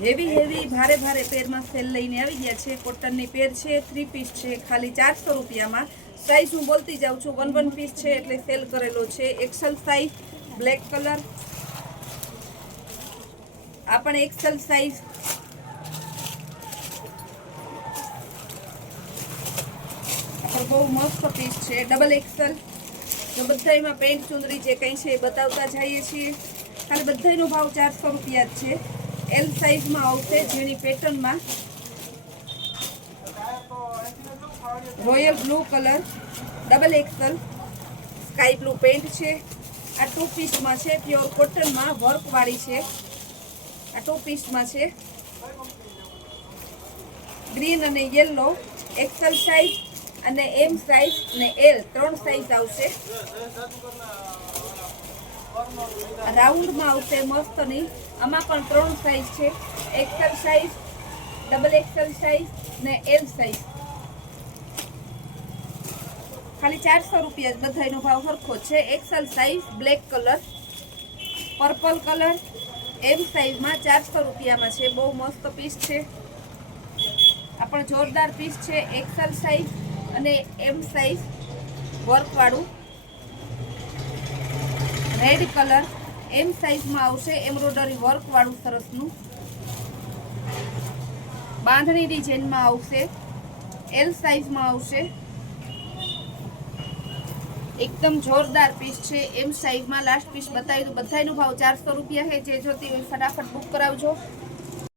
Heavy heavy भारे भारे पेर में सेल लईने આવી ગયા છે। કોટનની પેર છે, 3 પીસ છે, ખાલી 400 રૂપિયામાં। સાઈઝ હું બોલતી જાઉં છું, 1 પીસ છે એટલે સેલ કરેલો છે। એક્સેલ સાઈઝ, બ્લેક કલર, આ પણ એક્સેલ સાઈઝ, આ બહુ મસ્ત પીસ છે, ડબલ એક્સેલ। તો બધાયમાં પેન્ટ ચુંદરી જે કંઈ છે એ બતાવતા જઈએ છીએ। ખાલી બધાયનો ભાવ 400 રૂપિયા જ છે। एल साइज में आवशे, झीणी पेटर्न में, royal blue colour, double XL, sky blue paint है। आ 2 पीस में है, प्योर कॉटन में वर्क वाली है। आ 2 पीस में है, ग्रीन अने येलो, एक्सल साइज अने एम साइज ने एल 3 साइज आवशे। राउंड में आवशे मस्त नहीं, आमा पण 3 साइज है, XL size, double XL size ने एल साइज। खाली 400 रुपया बधाईनो भाव सरखो छे। XL size, black colour, purple colour, M size में 400 रुपया में छे। बहु मस्त पीस है, आ पण जोरदार पीस है। एक्सल साइज अने एम साइज वर्क वाळू, रेड कलर, एम साइज में आवशे, एम्ब्रोडरी वर्क वाळू सरसनु, बांधणी डिजाइन में आवशे, एल साइज में आवशे। एकदम जोरदार पीस है। एम साइज में लास्ट पीस बताई तो बधाईनो भाव 400 रुपया है। जे जोती होय फटाफट बुक करावजो।